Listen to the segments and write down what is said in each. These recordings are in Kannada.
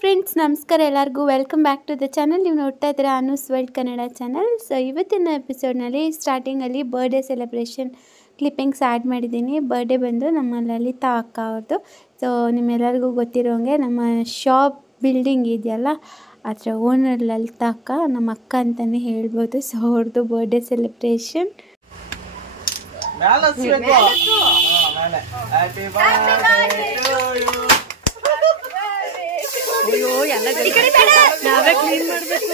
ಫ್ರೆಂಡ್ಸ್, ನಮಸ್ಕಾರ ಎಲ್ಲರಿಗೂ. Welcome back to the channel. ನೀವು ನೋಡ್ತಾ ಇದ್ದೀರಾ Anu's world Kannada channel. So ಇವತ್ತಿನ ಎಪಿಸೋಡ್ನಲ್ಲಿ ಸ್ಟಾರ್ಟಿಂಗಲ್ಲಿ ಬರ್ಡೇ ಸೆಲೆಬ್ರೇಷನ್ ಕ್ಲಿಪ್ಪಿಂಗ್ಸ್ ಆ್ಯಡ್ ಮಾಡಿದ್ದೀನಿ. ಬರ್ಡೇ ಬಂದು ನಮ್ಮ ಲಲಿತಾ ಅಕ್ಕ ಅವ್ರದ್ದು. ಸೊ ನಿಮ್ಮೆಲ್ಲರಿಗೂ ಗೊತ್ತಿರೋಂಗೆ ನಮ್ಮ ಶಾಪ್ ಬಿಲ್ಡಿಂಗ್ ಇದೆಯಲ್ಲ, ಅದರ ಓನರ್ ಲಲಿತಾ ಅಕ್ಕ, ನಮ್ಮ ಅಕ್ಕ ಅಂತಲೇ ಹೇಳ್ಬೋದು. ಸೊ ಅವ್ರದ್ದು ಬರ್ಡೇ ಸೆಲೆಬ್ರೇಷನ್. ಅಯ್ಯೋ ಎಲ್ಲ ನಾವೇ ಕ್ಲೀನ್ ಮಾಡ್ಬೇಕು,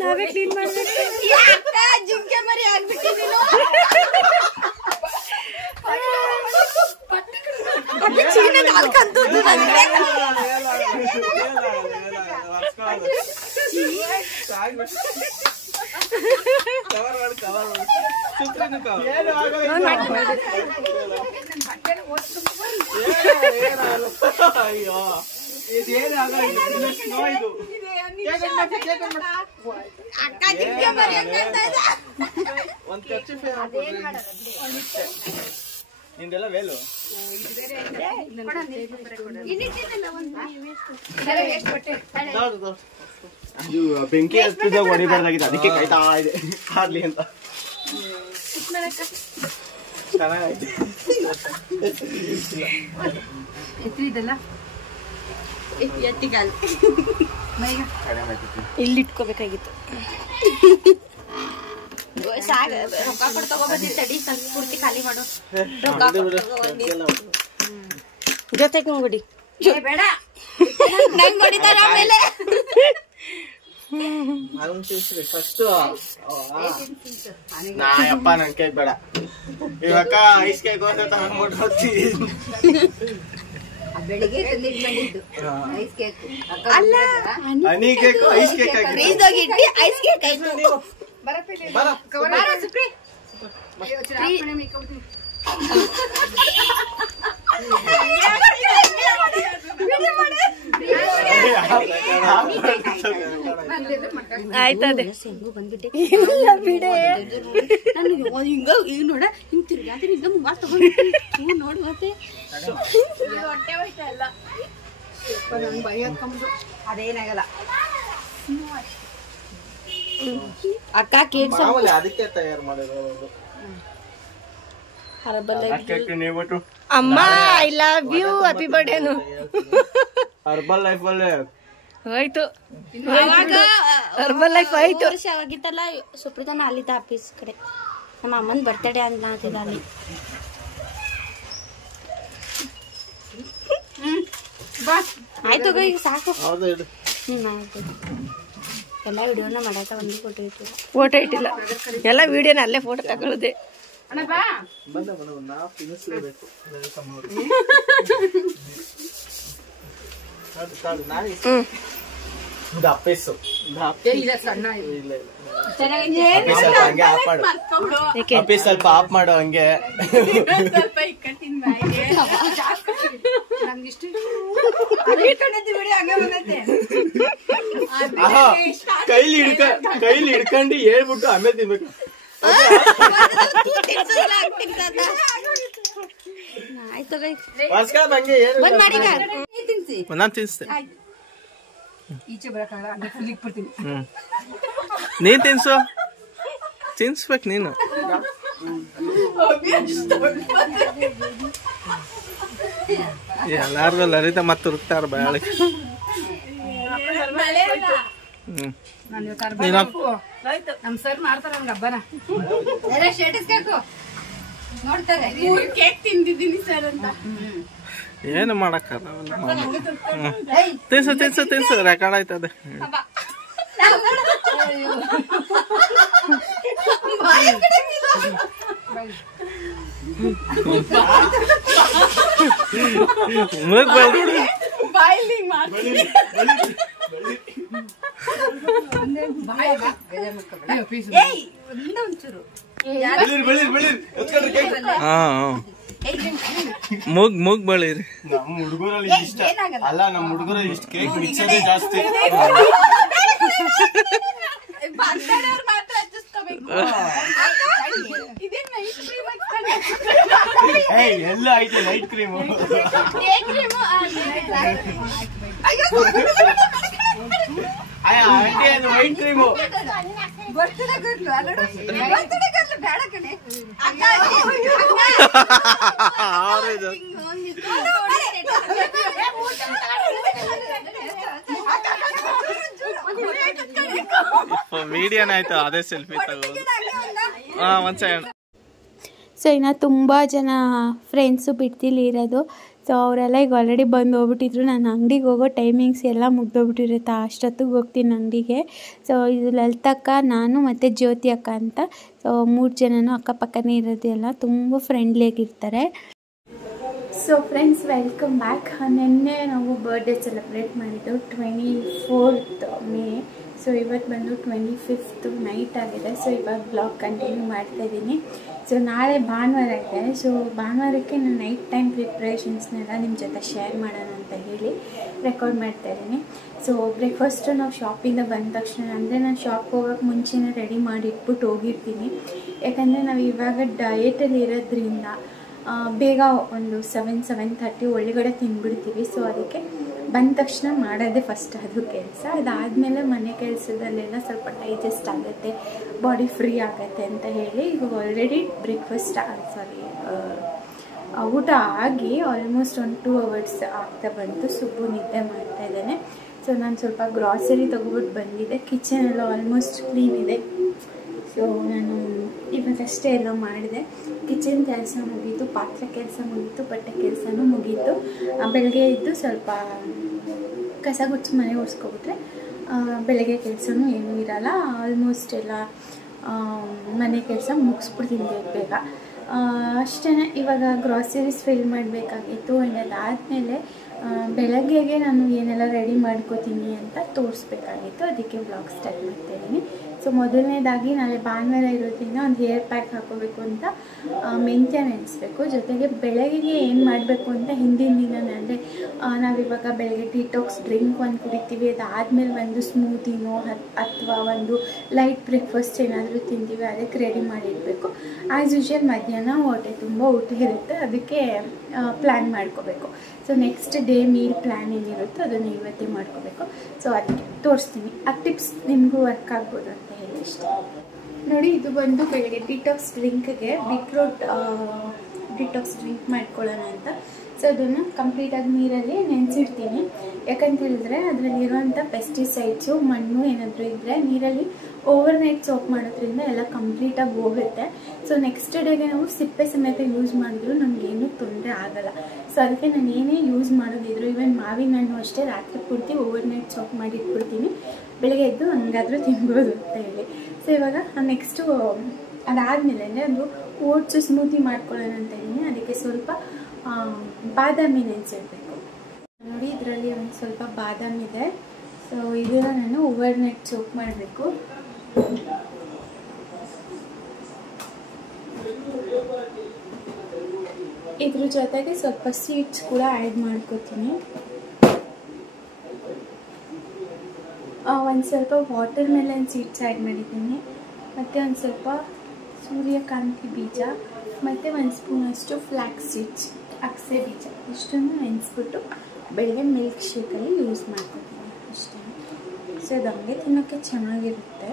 ನಾವೇ ಕ್ಲೀನ್ ಮಾಡ್ಬೇಕು. ಜಿಂಕೆ ಮರಿ ಆಗ್ಬಿಟ್ಟಿದ್ದೀನೋ ನಿಂದೆಲ್ಲ ವೇಲು ಅದು ಬೆಂಕಿ ಹತ್ತಿದಾಗ ಹೊಡಿಬಾರ್ದಾಗಿತ್ತು, ಅದಕ್ಕೆ ಕಾಯ್ತಾ ಇದೆ ಹಾರ್ಲಿ ಅಂತ. ಚೆನ್ನಾಗೈತೆ ಇಲ್ಲಿ ಇಟ್ಕೋಬೇಕಾಗಿತ್ತು. ರೊಕ್ಕ ಕೊಟ್ಟು ತಗೋಬಂದಿ ತಡಿ, ಸ್ವಲ್ಪ ಪೂರ್ತಿ ಖಾಲಿ ಮಾಡು. ಜೊತೆಗೆ ನೋಡಿ ಬೇಡ ನಂಗ್ ಹೊಡಿತಾರ ಆಮೇಲೆ. ಫಸ್ಟ್ ನಾಯಪ್ಪ ನನ್ ಕೇಕ್ ಬೇಡ, ಇವಾಗ ಐಸ್ ಕೇಕ್ ಬೆಳಿಗ್ಗೆ ತಂದಿಟ್ಟು ice cake honey cake ice cake ಫ್ರೀಜಾಗಿ ಇಟ್ಟು ಐಸ್ ಕೇಕ್ ಆಯ್ತು. ಆಯ್ತದೆ. ಇಲ್ಲ ಬಿಡೆ, ಹಿಂಗ ಈಗ ನೋಡ ಹಿಂಗ್ ತಿರ್ಗಾದ್ರೆ ಹಿಂಗ ಮುಂಗಾರ್ ತಗೊಂಡು ನೋಡಿ ಮತ್ತೆ ಹೊಟ್ಟೆ ಹೋಯ್ತಾ ಎಲ್ಲ ಬೈ ಹತ್ಕೊಂಡ್ಬಿಟ್ಟು ಅದೇನಾಗಲ್ಲ. ಅಕ್ಕ ಕೇಕ್ ಅದಕ್ಕೆ ತಯಾರು ಮಾಡಿರೋದು. ಅಮ್ಮ ಐ ಲವ್ ಯು, ಹ್ಯಾಪಿ ಬರ್ಡೇನು. ಹರ್ಬಲ್ ಲೈಫ್ ಅಲ್ಲೇ ಹೋಯ್ತು, ಹರ್ಬಲ್ ಲೈಫ್ ಆಯ್ತು. ವರ್ಷ ಆಗಿತ್ತಲ್ಲ, ಸುಪ್ರೀತನ ಅಲ್ಲಿದ್ದ ಆಫೀಸ್ ಕಡೆ ನಮ್ಮ ಅಮ್ಮನ ಬರ್ತಡೇ ಅಂತ ಅಂತಿದ್ದ ಅಲ್ಲಿ. ಆಯ್ತು ಈಗ ಸಾಕು. ಎಲ್ಲ ವಿಡಿಯೋನ ಮಾಡಾಕ ಒಂದು ಫೋಟೋ ಇಟ್ಟಿಲ್ಲ, ಫೋಟೋ ಇಟ್ಟಿಲ್ಲ, ಎಲ್ಲ ವಿಡಿಯೋನ ಅಲ್ಲೇ ಫೋಟೋ ತಗೊಳ್ಳೋದೆ. ಸ್ವಲ್ಪ ಆಫ್ ಮಾಡು ಹಂಗೆ. ಕೈಲಿ ಹಿಡ್ಕೊಂಡು ಹೇಳ್ಬಿಟ್ಟು ಆಮೇಲೆ ತಿನ್ಬೇಕು. ನಾನು ತಿನ್ಸ್ತೆ, ನೀನ್ ತಿನ್ಸು, ತಿನ್ಸ್ಬೇಕು ನೀನು. ಎಲ್ಲಾರ್ಗು ಲಲಿತಾ ಮತ್ತೆ ತುರುಕ್ತಾರ ಬಾಳಿ. ನಮ್ ಸರ್ ಮಾಡ್ತಾರ ನಮ್ಗೆ ಹಬ್ಬನ ನೋಡ್ತಾರೆ. ಕೇಕ್ ತಿಂದಿದ್ದೀನಿ ಸರ್ ಅಂತ ಏನು ಮಾಡಕ್ಕಾಗಲ್ಲ. ತಿನ್ಸು ತಿನ್ಸು ತಿನ್ಸು, ರೆಕಾರ್ಡ್ ಆಯ್ತದೆ. ಮೂಗ್ ಬೆಳ್ದು ಮೂಗ್ ಬಳಿರಿ. ನಮ್ಮ ಹುಡುಗರಲ್ಲಿ ಇಷ್ಟ ಅಲ್ಲ, ನಮ್ಮ ಹುಡುಗರಲ್ಲಿ ಇಷ್ಟ ಕೇಕ್ ಮಿಕ್ಸದೇ ಜಾಸ್ತಿ. ಎಲ್ಲ ಐತೆ ನೈಟ್ ಕ್ರೀಮು. ಆಂಟಿ ಅದು ವೈಟ್ ಕ್ರೀಮು. ಮೀಡಿಯನ್ ಆಯ್ತು ಅದೇ ಸೆಲ್ಫಿ ತಗೋದು. ಒಂದ್ ಸೆಕೆಂಡ್. ಸೊ ಇನ್ನು ತುಂಬ ಜನ ಫ್ರೆಂಡ್ಸು ಬಿಡ್ತಿಲಿ ಇರೋದು. ಸೊ ಅವರೆಲ್ಲ ಈಗ ಆಲ್ರೆಡಿ ಬಂದು ಹೋಗ್ಬಿಟ್ಟಿದ್ರು. ನಾನು ಅಂಗಡಿಗೆ ಹೋಗೋ ಟೈಮಿಂಗ್ಸ್ ಎಲ್ಲ ಮುಗ್ದೋಗ್ಬಿಟ್ಟಿರುತ್ತೆ. ಅಷ್ಟೊತ್ತಿಗೆ ಹೋಗ್ತೀನಿ ಅಂಗಡಿಗೆ. ಸೊ ಇದು ಲಲಿತಕ್ಕ, ನಾನು ಮತ್ತು ಜ್ಯೋತಿ ಅಕ್ಕ ಅಂತ. ಸೊ 3 ಜನನೂ ಅಕ್ಕಪಕ್ಕನೇ ಇರೋದು. ಎಲ್ಲ ತುಂಬ ಫ್ರೆಂಡ್ಲಿಯಾಗಿರ್ತಾರೆ. So friends, welcome back. ನಿನ್ನೆ ನಾವು ಬರ್ಡೇ ಸೆಲೆಬ್ರೇಟ್ ಮಾಡಿದ್ದು 24th ಮೇ. ಸೊ ಇವತ್ತು ಬಂದು 25th ನೈಟ್ ಆಗಿದೆ. ಸೊ ಇವಾಗ ಬ್ಲಾಗ್ ಕಂಟಿನ್ಯೂ ಮಾಡ್ತಾಯಿದ್ದೀನಿ. ಸೊ ನಾಳೆ ಭಾನುವಾರ ಇದೆ. ಸೊ ಭಾನುವಾರಕ್ಕೆ ನಾನು ನೈಟ್ ಟೈಮ್ ಪ್ರಿಪ್ರೇಷನ್ಸ್ನೆಲ್ಲ ನಿಮ್ಮ ಜೊತೆ ಶೇರ್ ಮಾಡೋಣ ಅಂತ ಹೇಳಿ ರೆಕಾರ್ಡ್ ಮಾಡ್ತಾಯಿದ್ದೀನಿ. ಸೊ ಬ್ರೇಕ್ಫಾಸ್ಟು ನಾವು ಶಾಪಿಂದ ಬಂದ ತಕ್ಷಣ, ಅಂದರೆ ನಾನು ಶಾಪ್ಗೆ ಹೋಗೋಕ್ಕೆ ಮುಂಚೆನೇ ರೆಡಿ ಮಾಡಿ ಇಟ್ಬಿಟ್ಟು ಹೋಗಿರ್ತೀನಿ. ಯಾಕಂದರೆ ನಾವು ಇವಾಗ ಡಯೆಟಲ್ಲಿ ಇರೋದ್ರಿಂದ ಬೇಗ ಒಂದು 7-7:30 ಒಳಗಡೆ ತಿಂದ್ಬಿಡ್ತೀವಿ. ಸೊ ಅದಕ್ಕೆ ಬಂದ ತಕ್ಷಣ ಮಾಡೋದೇ ಫಸ್ಟ್ ಅದು ಕೆಲಸ. ಅದಾದಮೇಲೆ ಮನೆ ಕೆಲಸದಲ್ಲೆಲ್ಲ ಸ್ವಲ್ಪ ಡೈಜೆಸ್ಟ್ ಆಗುತ್ತೆ, ಬಾಡಿ ಫ್ರೀ ಆಗುತ್ತೆ ಅಂತ ಹೇಳಿ ಇವಾಗ ಆಲ್ರೆಡಿ ಬ್ರೇಕ್ಫಾಸ್ಟ್ ಊಟ ಆಗಿ ಆಲ್ಮೋಸ್ಟ್ 1-2 hours ಆಗ್ತಾ ಬಂತು. ಸುಬ್ಬು ನಿದ್ದೆ ಮಾಡ್ತಾ ಇದ್ದಾನೆ. ಸೊ ನಾನು ಸ್ವಲ್ಪ ಗ್ರಾಸರಿ ತೊಗೊಬಿಟ್ಟು ಬಂದಿದ್ದೆ. ಕಿಚನ್ ಎಲ್ಲ ಆಲ್ಮೋಸ್ಟ್ ಕ್ಲೀನ್ ಇದೆ. ಸೊ ನಾನು ಇವತ್ತಷ್ಟೇ ಎಲ್ಲ ಮಾಡಿದೆ. ಕಿಚನ್ ಕೆಲಸ ಮುಗೀತು, ಪಾತ್ರೆ ಕೆಲಸ ಮುಗೀತು, ಬಟ್ಟೆ ಕೆಲಸನೂ ಮುಗೀತು. ಬೆಳಗ್ಗೆ ಇದ್ದು ಸ್ವಲ್ಪ ಕಸ ಗುಚ್ಚಿ ಮನೆ ಒರೆಸ್ಕೊಬಿಟ್ರೆ ಬೆಳಗ್ಗೆ ಕೆಲಸನೂ ಏನೂ ಇರಲ್ಲ. ಆಲ್ಮೋಸ್ಟ್ ಎಲ್ಲ ಮನೆ ಕೆಲಸ ಮುಗಿಸ್ಬಿಡ್ತೀನಿ ಬೇಗ. ಅಷ್ಟೇ. ಇವಾಗ ಗ್ರಾಸರೀಸ್ ಫಿಲ್ ಮಾಡಬೇಕಾಗಿತ್ತು. ಆ್ಯಂಡ್ ಅದಾದಮೇಲೆ ಬೆಳಗ್ಗೆಗೆ ನಾನು ಏನೆಲ್ಲ ರೆಡಿ ಮಾಡ್ಕೋತೀನಿ ಅಂತ ತೋರಿಸ್ಬೇಕಾಗಿತ್ತು. ಅದಕ್ಕೆ ವ್ಲಾಗ್ ಸ್ಟಾರ್ಟ್ ಮಾಡ್ತಾಯಿದ್ದೀನಿ. ಸೊ ಮೊದಲನೇದಾಗಿ ನಾಳೆ ಭಾನುವಾರ ಇರೋದ್ರಿಂದ ಒಂದು ಹೇರ್ ಪ್ಯಾಕ್ ಹಾಕೋಬೇಕು ಅಂತ ಮೆಂತ್ಯ ನೆನೆಸ್ಬೇಕು. ಜೊತೆಗೆ ಬೆಳಗ್ಗೆಗೆ ಏನು ಮಾಡಬೇಕು ಅಂತ ಹಿಂದಿನ ದಿನ, ಅಂದರೆ ನಾವಿವಾಗ ಬೆಳಗ್ಗೆ ಡಿಟಾಕ್ಸ್ ಡ್ರಿಂಕ್ ಒಂದು ಕುಡಿತೀವಿ. ಅದಾದಮೇಲೆ ಒಂದು ಸ್ಮೂತಿನೋ ಅಥವಾ ಒಂದು ಲೈಟ್ ಬ್ರೇಕ್ಫಾಸ್ಟ್ ಏನಾದರೂ ತಿಂತೀವಿ, ಅದಕ್ಕೆ ರೆಡಿ ಮಾಡಿಡಬೇಕು. ಆ್ಯಸ್ ಯೂಶ್ವಲ್ ಮಧ್ಯಾಹ್ನ ಹೊಟ್ಟೆ ತುಂಬ ಊಟ ಇರುತ್ತೆ, ಅದಕ್ಕೆ ಪ್ಲ್ಯಾನ್ ಮಾಡ್ಕೋಬೇಕು. So next day meal plan ಏನಿರುತ್ತೋ ಅದನ್ನು ಇವತ್ತೇ ಮಾಡ್ಕೋಬೇಕು. ಸೊ ಅದಕ್ಕೆ ತೋರಿಸ್ತೀನಿ. ಆ ಟಿಪ್ಸ್ ನಿಮಗೂ ವರ್ಕ್ ಆಗ್ಬೋದು ಅಂತ ಹೇಳಿ ಇಷ್ಟ. ನೋಡಿ, ಇದು ಬಂದು ಬೆಳಗ್ಗೆ ಡಿಟಾಕ್ಸ್ ಡ್ರಿಂಕ್ಗೆ ಬೀಟ್ರೂಟ್ ಡಿಟಾಕ್ಸ್ ಡ್ರಿಂಕ್ ಮಾಡ್ಕೊಳ್ಳೋಣ ಅಂತ. ಸೊ ಅದನ್ನು ಕಂಪ್ಲೀಟಾಗಿ ನೀರಲ್ಲಿ ನೆನೆಸಿಡ್ತೀನಿ. ಯಾಕಂತ ಹೇಳಿದ್ರೆ ಅದರಲ್ಲಿರುವಂಥ ಪೆಸ್ಟಿಸೈಡ್ಸು, ಮಣ್ಣು ಏನಾದರೂ ಇದ್ದರೆ ನೀರಲ್ಲಿ ಓವರ್ನೈಟ್ ಸೋಪ್ ಮಾಡೋದ್ರಿಂದ ಎಲ್ಲ ಕಂಪ್ಲೀಟಾಗಿ ಹೋಗುತ್ತೆ. ಸೊ ನೆಕ್ಸ್ಟ್ ಡೇಗೆ ನಾವು ಸಿಪ್ಪೆ ಸಮೇತ ಯೂಸ್ ಮಾಡಿದ್ರು ನಮಗೇನು ತೊಂದರೆ ಆಗಲ್ಲ. ಸೊ ಅದಕ್ಕೆ ನಾನು ಏನೇ ಯೂಸ್ ಮಾಡೋದಿದ್ರು, ಈವನ್ ಮಾವಿನ ಹಣ್ಣು ಅಷ್ಟೇ ರಾತ್ರಿ ಪೂರ್ತಿ ಓವರ್ನೈಟ್ ಸೋಪ್ ಮಾಡಿ ಇಟ್ಬಿಡ್ತೀನಿ. ಬೆಳಗ್ಗೆ ಎದ್ದು ಹಂಗಾದರೂ ತಿನ್ಬೋದು ಅಂತ ಹೇಳಿ. ಸೊ ಇವಾಗ ನೆಕ್ಸ್ಟು ಅದಾದಮೇಲೆ ಅಂದರೆ ಒಂದು ಓಟ್ಸು ಸ್ಮೂತಿ ಮಾಡ್ಕೊಳ್ಳೋಣ ಅಂತ ಇದ್ದೀನಿ. ಅದಕ್ಕೆ ಸ್ವಲ್ಪ ಬಾದಾಮಿ ನೆನೆಸಿಡ್ಬೇಕು. ನೋಡಿ, ಇದರಲ್ಲಿ ಒಂದು ಸ್ವಲ್ಪ ಬಾದಾಮಿ ಇದೆ. ಸೊ ಇದನ್ನು ನಾನು ಓವರ್ನೈಟ್ ಸೋಪ್ ಮಾಡಬೇಕು. ಇದ್ರ ಜೊತೆಗೆ ಸ್ವಲ್ಪ ಸೀಡ್ಸ್ ಕೂಡ ಆ್ಯಡ್ ಮಾಡ್ಕೋತೀನಿ. ಒಂದು ಸ್ವಲ್ಪ ವಾಟರ್ ಮೆಲನ್ ಸೀಡ್ಸ್ ಆ್ಯಡ್ ಮಾಡಿದ್ದೀನಿ. ಮತ್ತು ಒಂದು ಸ್ವಲ್ಪ ಸೂರ್ಯಕಾಂತಿ ಬೀಜ ಮತ್ತು 1 ಸ್ಪೂನಷ್ಟು ಫ್ಲ್ಯಾಕ್ಸ್ ಸೀಡ್ಸ್, ಅಗಸೆ ಬೀಜ, ಇಷ್ಟನ್ನು ನೆನೆಸ್ಬಿಟ್ಟು ಬೆಳಗ್ಗೆ ಮಿಲ್ಕ್ ಶೇಕಲ್ಲಿ ಯೂಸ್ ಮಾಡ್ಕೊತೀನಿ ಅಷ್ಟೇ. ಸೊ ಅದು ಹಂಗೆ ತಿನ್ನೋಕ್ಕೆ ಚೆನ್ನಾಗಿರುತ್ತೆ.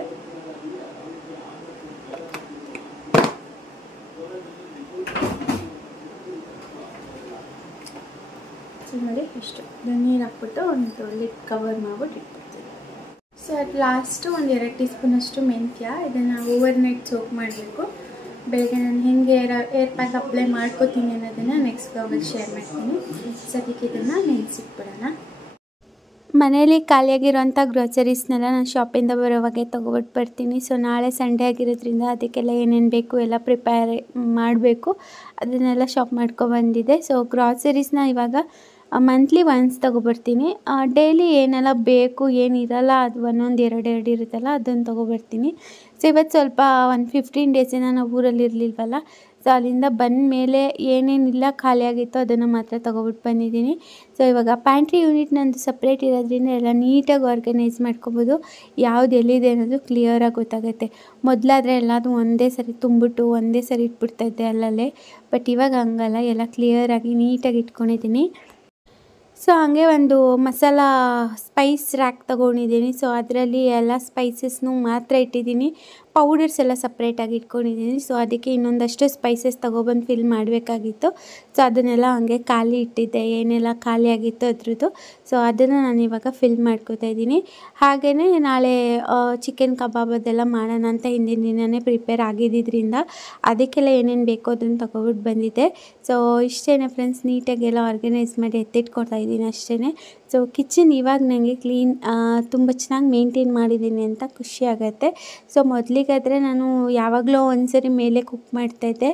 ಸೊ ನೋಡಿ, ಇಷ್ಟು ನೀರು ಹಾಕ್ಬಿಟ್ಟು ಒಂದು ಲಿಡ್ ಕವರ್ ಮಾಡ್ಬಿಟ್ಟು ಇಟ್ಬಿಡ್ತೀನಿ. ಸೊ ಅದು ಲಾಸ್ಟು ಒಂದು 2 ಟೀ ಸ್ಪೂನಷ್ಟು ಮೆಂತ್ಯ, ಇದನ್ನು ಓವರ್ನೈಟ್ ಸೋಪ್ ಮಾಡಬೇಕು. ಬೆಳಗ್ಗೆ ನಾನು ಹೆಂಗೆ ಏರ್ ಪ್ಯಾಕ್ ಅಪ್ಲೈ ಮಾಡ್ಕೋತೀನಿ ಅನ್ನೋದನ್ನು ನೆಕ್ಸ್ಟ್ ಬ್ಲಾಗಲ್ಲಿ ಶೇರ್ ಮಾಡ್ತೀನಿ. ಸದ್ಯಕ್ಕೆ ಇದನ್ನು ನೆನೆಸಿಟ್ಬಿಡೋಣ. ಮನೇಲಿ ಖಾಲಿಯಾಗಿರೋಂಥ ಗ್ರೋಸರೀಸ್ನೆಲ್ಲ ನಾನು ಶಾಪಿಂದ ಬರೋವಾಗೆ ತೊಗೊಬಿಟ್ಟು ಬರ್ತೀನಿ. ಸೊ ನಾಳೆ ಸಂಡೇ ಆಗಿರೋದ್ರಿಂದ ಅದಕ್ಕೆಲ್ಲ ಏನೇನು ಬೇಕು ಎಲ್ಲ ಪ್ರಿಪೇರ್ ಮಾಡಬೇಕು. ಅದನ್ನೆಲ್ಲ ಶಾಪ್ ಮಾಡ್ಕೊಬಂದಿದ್ದೆ. ಸೊ ಗ್ರಾಸರೀಸ್ನ ಇವಾಗ ಮಂತ್ಲಿ ಒನ್ಸ್ ತೊಗೊಬರ್ತೀನಿ. ಡೈಲಿ ಏನೆಲ್ಲ ಬೇಕು ಏನಿರಲ್ಲ ಅದು ಒಂದೊಂದು 2 ಇರುತ್ತಲ್ಲ ಅದನ್ನು ತೊಗೊಬರ್ತೀನಿ. ಸೊ ಇವತ್ತು ಸ್ವಲ್ಪ ಒಂದು 15 ಡೇಸಿಂದ ನಾವು ಊರಲ್ಲಿ ಇರಲಿಲ್ವಲ್ಲ, ಸೊ ಅಲ್ಲಿಂದ ಬಂದ ಮೇಲೆ ಏನೇನಿಲ್ಲ ಖಾಲಿಯಾಗಿತ್ತು ಅದನ್ನು ಮಾತ್ರ ತೊಗೊಬಿಟ್ಟು ಬಂದಿದ್ದೀನಿ. ಸೊ ಇವಾಗ ಪ್ಯಾಂಟ್ರಿ ಯೂನಿಟ್ ನಂದು ಸಪ್ರೇಟ್ ಇರೋದ್ರಿಂದ ಎಲ್ಲ ನೀಟಾಗಿ ಆರ್ಗನೈಸ್ ಮಾಡ್ಕೊಬೋದು. ಯಾವ್ದು ಎಲ್ಲಿದೆ ಅನ್ನೋದು ಕ್ಲಿಯರಾಗಿ ಗೊತ್ತಾಗುತ್ತೆ. ಮೊದಲಾದರೆ ಎಲ್ಲದು ಒಂದೇ ಸರಿ ತುಂಬಿಟ್ಟು ಒಂದೇ ಸರಿ ಇಟ್ಬಿಡ್ತಾಯಿದ್ದೆ ಅಲ್ಲಲ್ಲೇ. ಬಟ್ ಇವಾಗ ಹಂಗಲ್ಲ, ಎಲ್ಲ ಕ್ಲಿಯರಾಗಿ ನೀಟಾಗಿ ಇಟ್ಕೊಂಡಿದ್ದೀನಿ. ಸೊ ಹಾಗೆ ಒಂದು ಮಸಾಲ ಸ್ಪೈಸ್ ರ್ಯಾಕ್ ತೊಗೊಂಡಿದ್ದೀನಿ. ಸೊ ಅದರಲ್ಲಿ ಎಲ್ಲ ಸ್ಪೈಸಸ್ನು ಮಾತ್ರ ಇಟ್ಟಿದ್ದೀನಿ, ಪೌಡರ್ಸ್ ಎಲ್ಲ ಸಪ್ರೇಟಾಗಿ ಇಟ್ಕೊಂಡಿದ್ದೀನಿ. ಸೊ ಅದಕ್ಕೆ ಇನ್ನೊಂದಷ್ಟು ಸ್ಪೈಸಸ್ ತೊಗೊಬಂದು ಫಿಲ್ ಮಾಡಬೇಕಾಗಿತ್ತು. ಸೊ ಅದನ್ನೆಲ್ಲ ಹಾಗೆ ಖಾಲಿ ಇಟ್ಟಿದ್ದೆ, ಏನೆಲ್ಲ ಖಾಲಿ ಆಗಿತ್ತು ಅದ್ರದ್ದು. ಸೊ ಅದನ್ನು ನಾನು ಇವಾಗ ಫಿಲ್ ಮಾಡ್ಕೋತಾ ಇದ್ದೀನಿ. ಹಾಗೆಯೇ ನಾಳೆ ಚಿಕನ್ ಕಬಾಬ್ ಅದೆಲ್ಲ ಮಾಡೋಣ ಅಂತ ಹಿಂದಿನ ದಿನವೇ ಪ್ರಿಪೇರ್ ಆಗಿದ್ದರಿಂದ ಅದಕ್ಕೆಲ್ಲ ಏನೇನು ಬೇಕೋ ಅದನ್ನು ತೊಗೊಬಿಟ್ಟು ಬಂದಿದ್ದೆ. ಸೊ ಇಷ್ಟೇ ಫ್ರೆಂಡ್ಸ್, ನೀಟಾಗೆಲ್ಲ ಆರ್ಗನೈಸ್ ಮಾಡಿ ಎತ್ತಿಟ್ಕೊಡ್ತಾ ಇದ್ದೀನಿ ಅಷ್ಟೇ. ಸೊ ಕಿಚನ್ ಇವಾಗ ನನಗೆ ಕ್ಲೀನ್ ತುಂಬ ಚೆನ್ನಾಗಿ ಮೇಂಟೈನ್ ಮಾಡಿದ್ದೀನಿ ಅಂತ ಖುಷಿ ಆಗುತ್ತೆ. ಸೊ ಮೊದಲಿಗಾದರೆ ನಾನು ಯಾವಾಗಲೂ ಒಂದ್ಸರಿ ಮೇಲೆ ಕುಕ್ ಮಾಡ್ತಾಯಿದ್ದೆ,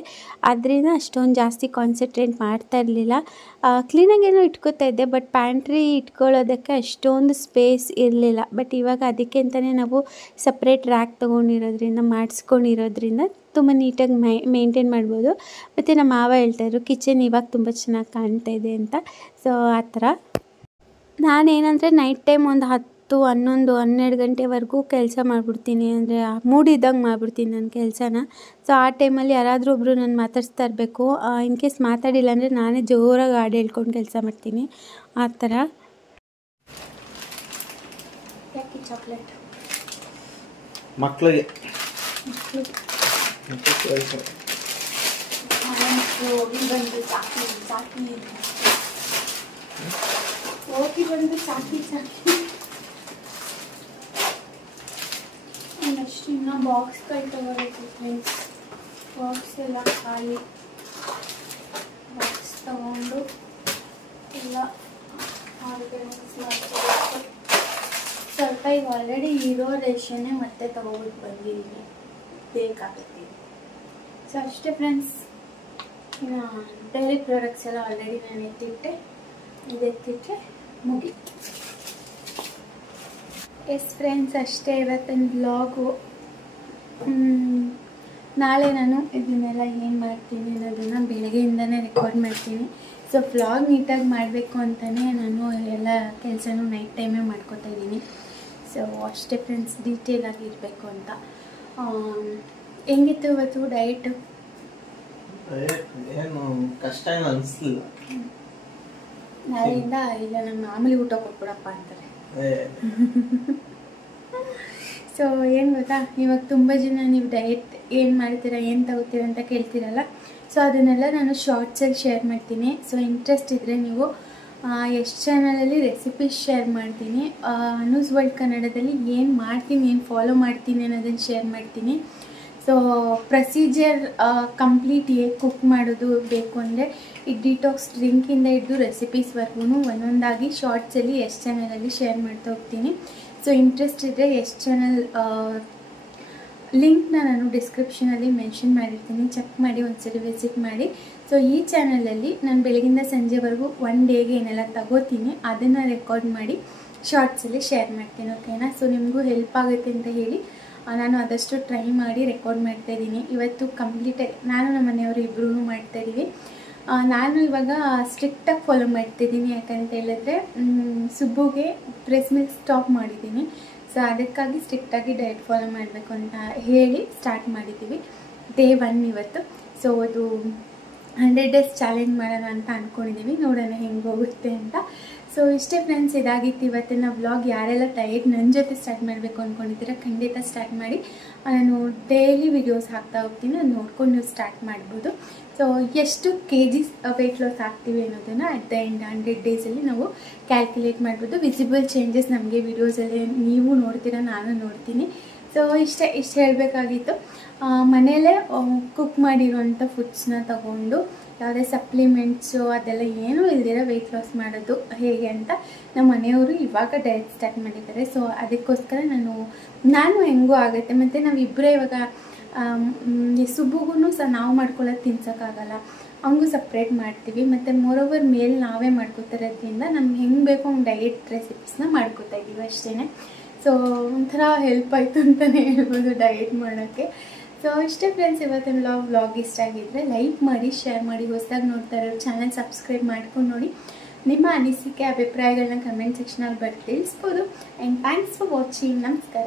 ಅದರಿಂದ ಅಷ್ಟೊಂದು ಜಾಸ್ತಿ ಕಾನ್ಸಂಟ್ರೇಟ್ ಮಾಡ್ತಾ ಇರಲಿಲ್ಲ. ಕ್ಲೀನಾಗೇನೋ ಇಟ್ಕೋತಾ ಇದ್ದೆ, ಬಟ್ ಪ್ಯಾಂಟ್ರಿ ಇಟ್ಕೊಳ್ಳೋದಕ್ಕೆ ಅಷ್ಟೊಂದು ಸ್ಪೇಸ್ ಇರಲಿಲ್ಲ. ಬಟ್ ಇವಾಗ ಅದಕ್ಕೆ ಅಂತಲೇ ನಾವು ಸಪ್ರೇಟ್ ರ್ಯಾಕ್ ಮಾಡಿಸ್ಕೊಂಡಿರೋದ್ರಿಂದ ತುಂಬ ನೀಟಾಗಿ ಮೇಂಟೈನ್ ಮಾಡ್ಬೋದು. ಮತ್ತು ನಮ್ಮ ಮಾವ ಹೇಳ್ತಾಯಿದ್ರು ಕಿಚನ್ ಇವಾಗ ತುಂಬ ಚೆನ್ನಾಗಿ ಕಾಣ್ತಾ ಇದೆ ಅಂತ. ಸೊ ಆ ಥರ ನಾನೇನಂದರೆ ನೈಟ್ ಟೈಮ್ ಒಂದು 10, 11, 12 ಗಂಟೆವರೆಗೂ ಕೆಲಸ ಮಾಡಿಬಿಡ್ತೀನಿ. ಅಂದರೆ ಮೂಡಿದ್ದಂಗೆ ಮಾಡಿಬಿಡ್ತೀನಿ ನನ್ನ ಕೆಲಸನ. ಸೊ ಆ ಟೈಮಲ್ಲಿ ಯಾರಾದರೂ ಒಬ್ಬರು ನಾನು ಮಾತಾಡಿಸ್ತಾ ಇರಬೇಕು. ಇನ್ ಕೇಸ್ ಮಾತಾಡಿಲ್ಲ ಅಂದರೆ ನಾನೇ ಜೋರಾಗಿ ಹಾಡು ಹೇಳ್ಕೊಂಡು ಕೆಲಸ ಮಾಡ್ತೀನಿ, ಆ ಥರ. ಯಾಕೆ ಚಾಕ್ಲೇಟ್ ಮಕ್ಕಳಿಗೆ ಹೋಗಿ ಬಂದು ಸಾಕಿ ಇನ್ನಷ್ಟು ಇನ್ನೂ ಬಾಕ್ಸ್ಗಳು ತೊಗೋಬೇಕು ಫ್ರೆಂಡ್ಸ್. ಬಾಕ್ಸ್ ಎಲ್ಲ ಖಾಲಿ. ಬಾಕ್ಸ್ ತೊಗೊಂಡು ಎಲ್ಲ ಆರ್ಗನೈಸ್ ಮಾಡ್ಕೋಬೇಕು. ಸ್ವಲ್ಪ ಈಗ ಆಲ್ರೆಡಿ ಇರೋ ರೇಷನ್ನೇ ಮತ್ತೆ ತೊಗೊಬಿಟ್ಟು ಬಂದಿದ್ದೀನಿ, ಬೇಕಾಗುತ್ತೆ. ಸೊ ಅಷ್ಟೇ ಫ್ರೆಂಡ್ಸ್. ಇನ್ನು ಡೈರಿ ಪ್ರಾಡಕ್ಟ್ಸ್ ಎಲ್ಲ ಆಲ್ರೆಡಿ ನಾನು ಎತ್ತಿಟ್ಟೆ, ಇದೆತ್ತಿಟ್ಟರೆ ಮುಗೀತು. ಎಸ್ ಫ್ರೆಂಡ್ಸ್, ಅಷ್ಟೇ ಇವತ್ತಿನ ಬ್ಲಾಗು. ನಾಳೆ ನಾನು ಇದನ್ನೆಲ್ಲ ಏನು ಮಾಡ್ತೀನಿ ಅನ್ನೋದನ್ನು ಬೆಳಗ್ಗೆಯಿಂದನೇ ರೆಕಾರ್ಡ್ ಮಾಡ್ತೀನಿ. ಸೊ ವ್ಲಾಗ್ ನೀಟಾಗಿ ಮಾಡಬೇಕು ಅಂತಲೇ ನಾನು ಎಲ್ಲ ಕೆಲಸನೂ ನೈಟ್ ಟೈಮೇ ಮಾಡ್ಕೋತಾ ಇದ್ದೀನಿ. ಸೊ ಅಷ್ಟೇ ಫ್ರೆಂಡ್ಸ್, ಡೀಟೇಲಾಗಿ ಇರಬೇಕು ಅಂತ. ಹೆಂಗಿತ್ತು ಇವತ್ತು ಡಯಟು? ಏನು ಕಷ್ಟ ಏನು ಅನಿಸ್ಲಿಲ್ಲ. ನಾಳೆಯಿಂದ ಇಲ್ಲ ನಮ್ಮ ಮಾಮೂಲಿ ಊಟ ಕೊಟ್ಬಿಡಪ್ಪ ಅಂತಾರೆ. ಸೊ ಏನು ಗೊತ್ತಾ, ಇವಾಗ ತುಂಬ ಜನ ನೀವು ಡಯಟ್ ಏನು ಮಾಡ್ತೀರಾ, ಏನು ತಗೋತೀರಾ ಅಂತ ಕೇಳ್ತೀರಲ್ಲ. ಸೊ ಅದನ್ನೆಲ್ಲ ನಾನು ಶಾರ್ಟ್ಸಲ್ಲಿ ಶೇರ್ ಮಾಡ್ತೀನಿ. ಸೊ ಇಂಟ್ರೆಸ್ಟ್ ಇದ್ದರೆ ನೀವು ಎಷ್ಟು ಚಾನಲಲ್ಲಿ ರೆಸಿಪೀಸ್ ಶೇರ್ ಮಾಡ್ತೀನಿ. ಅನೂಸ್ ವರ್ಲ್ಡ್ ಕನ್ನಡದಲ್ಲಿ ಏನು ಮಾಡ್ತೀನಿ, ಏನು ಫಾಲೋ ಮಾಡ್ತೀನಿ ಅನ್ನೋದನ್ನು ಶೇರ್ ಮಾಡ್ತೀನಿ. ಸೊ ಪ್ರೊಸೀಜರ್ ಕಂಪ್ಲೀಟ್ ಹೇಗೆ ಕುಕ್ ಮಾಡೋದು ಬೇಕು ಅಂದರೆ ಈ ಡಿಟಾಕ್ಸ್ ಡ್ರಿಂಕಿಂದ ಹಿಡಿದು ರೆಸಿಪೀಸ್ವರೆಗೂ ಒಂದೊಂದಾಗಿ ಶಾರ್ಟ್ಸಲ್ಲಿ ಎಷ್ಟು ಚಾನಲಲ್ಲಿ ಶೇರ್ ಮಾಡ್ತಾ ಹೋಗ್ತೀನಿ. ಸೊ ಇಂಟ್ರೆಸ್ಟ್ ಇದ್ದರೆ ಎಷ್ಟು ಚಾನಲ್ ಲಿಂಕ್ನ ನಾನು ಡಿಸ್ಕ್ರಿಪ್ಷನಲ್ಲಿ ಮೆನ್ಷನ್ ಮಾಡಿರ್ತೀನಿ, ಚೆಕ್ ಮಾಡಿ ಒಂದ್ಸರಿ ವಿಸಿಟ್ ಮಾಡಿ. ಸೊ ಈ ಚಾನಲಲ್ಲಿ ನಾನು ಬೆಳಗಿಂದ ಸಂಜೆವರೆಗೂ 1 ಡೇಗೆ ಏನೆಲ್ಲ ತಗೋತೀನಿ ಅದನ್ನು ರೆಕಾರ್ಡ್ ಮಾಡಿ ಶಾರ್ಟ್ಸಲ್ಲಿ ಶೇರ್ ಮಾಡ್ತೀನಿ, ಓಕೆನಾ. ಸೊ ನಿಮಗೂ ಹೆಲ್ಪ್ ಆಗುತ್ತೆ ಅಂತ ಹೇಳಿ ನಾನು ಆದಷ್ಟು ಟ್ರೈ ಮಾಡಿ ರೆಕಾರ್ಡ್ ಮಾಡ್ತಾಯಿದ್ದೀನಿ. ಇವತ್ತು ಕಂಪ್ಲೀಟಾಗಿ ನಾನು ನಮ್ಮ ಮನೆಯವರು ಇಬ್ಬರೂ ಮಾಡ್ತಾಯಿದ್ದೀವಿ. ನಾನು ಇವಾಗ ಸ್ಟ್ರಿಕ್ಟಾಗಿ ಫಾಲೋ ಮಾಡ್ತಿದ್ದೀನಿ, ಯಾಕಂತ ಹೇಳಿದ್ರೆ ಸುಬ್ಬುಗೆ ಬ್ರೆಸ್ಟ್ ಮಿಲ್ಕ್ ಸ್ಟಾಪ್ ಮಾಡಿದ್ದೀನಿ. ಸೊ ಅದಕ್ಕಾಗಿ ಸ್ಟ್ರಿಕ್ಟಾಗಿ ಡಯಟ್ ಫಾಲೋ ಮಾಡಬೇಕು ಅಂತ ಹೇಳಿ ಸ್ಟಾರ್ಟ್ ಮಾಡಿದ್ದೀವಿ. ಡೇ 1 ಇವತ್ತು. ಸೊ ಅದು 100 ಡೇಸ್ ಚಾಲೆಂಜ್ ಮಾಡೋಣ ಅಂತ ಅಂದ್ಕೊಂಡಿದ್ದೀವಿ, ನೋಡೋಣ ಹೆಂಗೆ ಹೋಗುತ್ತೆ ಅಂತ. ಸೊ ಇಷ್ಟೇ ಫ್ರೆಂಡ್ಸ್, ಇದಾಗಿತ್ತು ಇವತ್ತಿನ ವ್ಲಾಗ್. ಯಾರೆಲ್ಲ ಡಯಟ್ ನನ್ನ ಜೊತೆ ಸ್ಟಾರ್ಟ್ ಮಾಡಬೇಕು ಅಂದ್ಕೊಂಡಿದ್ದೀರಾ ಖಂಡಿತ ಸ್ಟಾರ್ಟ್ ಮಾಡಿ. ನಾನು ಡೈಲಿ ವಿಡಿಯೋಸ್ ಹಾಕ್ತಾ ಹೋಗ್ತೀನಿ, ಅದು ನೋಡ್ಕೊಂಡು ನೀವು ಸ್ಟಾರ್ಟ್ ಮಾಡ್ಬೋದು. ಸೊ ಎಷ್ಟು kgs ವೆಯ್ಟ್ ಲಾಸ್ ಆಗ್ತೀವಿ ಅನ್ನೋದನ್ನು ಅಟ್ ದ ಎಂಡ್ 100 ಡೇಸಲ್ಲಿ ನಾವು ಕ್ಯಾಲ್ಕುಲೇಟ್ ಮಾಡ್ಬೋದು. ವಿಸಿಬಲ್ ಚೇಂಜಸ್ ನಮಗೆ ವಿಡಿಯೋಸಲ್ಲಿ ನೀವು ನೋಡ್ತೀರಾ, ನಾನು ನೋಡ್ತೀನಿ. ಸೊ ಇಷ್ಟು ಹೇಳಬೇಕಾಗಿತ್ತು. ಮನೆಯಲ್ಲೇ ಕುಕ್ ಮಾಡಿರೋಂಥ ಫುಡ್ಸ್ನ ತಗೊಂಡು ಯಾವುದೇ ಸಪ್ಲಿಮೆಂಟ್ಸು ಅದೆಲ್ಲ ಏನೂ ಇಲ್ದಿರ ವೆಯ್ಟ್ ಲಾಸ್ ಮಾಡೋದು ಹೇಗೆ ಅಂತ ನಮ್ಮ ಮನೆಯವರು ಇವಾಗ ಡಯಟ್ ಸ್ಟಾರ್ಟ್ ಮಾಡಿದ್ದಾರೆ. ಸೊ ಅದಕ್ಕೋಸ್ಕರ ನಾನು ಹೆಂಗೂ ಆಗುತ್ತೆ. ಮತ್ತು ನಾವಿಬ್ಬರೇ ಇವಾಗ ಸುಬ್ಬುಗೂ ಸಹ ನಾವು ಮಾಡ್ಕೊಳ್ಳೋದು ತಿನ್ಸೋಕ್ಕಾಗಲ್ಲ, ಹಂಗೂ ಸಪ್ರೇಟ್ ಮಾಡ್ತೀವಿ. ಮತ್ತು ಮೋರೋವರ್ ಮೇಲೆ ನಾವೇ ಮಾಡ್ಕೋತಿರೋದ್ರಿಂದ ನಮ್ಗೆ ಹೆಂಗೆ ಬೇಕೋ ಹಂಗೆ ಡಯಟ್ ರೆಸಿಪೀಸ್ನ ಮಾಡ್ಕೋತಾ ಇದ್ದೀವಿ ಅಷ್ಟೇ. ಸೊ ಒಂಥರ ಹೆಲ್ಪ್ ಆಯಿತು ಅಂತಲೇ ಹೇಳ್ಬೋದು ಡಯಟ್ ಮಾಡೋಕ್ಕೆ. ಸೊ ಇಷ್ಟೇ ಫ್ರೆಂಡ್ಸ್, ಇವತ್ತಿನ ವ್ಲಾಗ್ ಇಷ್ಟ ಆಗಿದ್ದರೆ ಲೈಕ್ ಮಾಡಿ, ಶೇರ್ ಮಾಡಿ, ಹೊಸದಾಗಿ ನೋಡ್ತಾ ಇರೋ ಚಾನಲ್ ಸಬ್ಸ್ಕ್ರೈಬ್ ಮಾಡ್ಕೊಂಡು ನೋಡಿ. ನಿಮ್ಮ ಅನಿಸಿಕೆ ಅಭಿಪ್ರಾಯಗಳನ್ನ ಕಮೆಂಟ್ ಸೆಕ್ಷನಲ್ಲಿ ತಿಳಿಸ್ಬೋದು. And thanks for watching. ನಮಸ್ಕಾರ.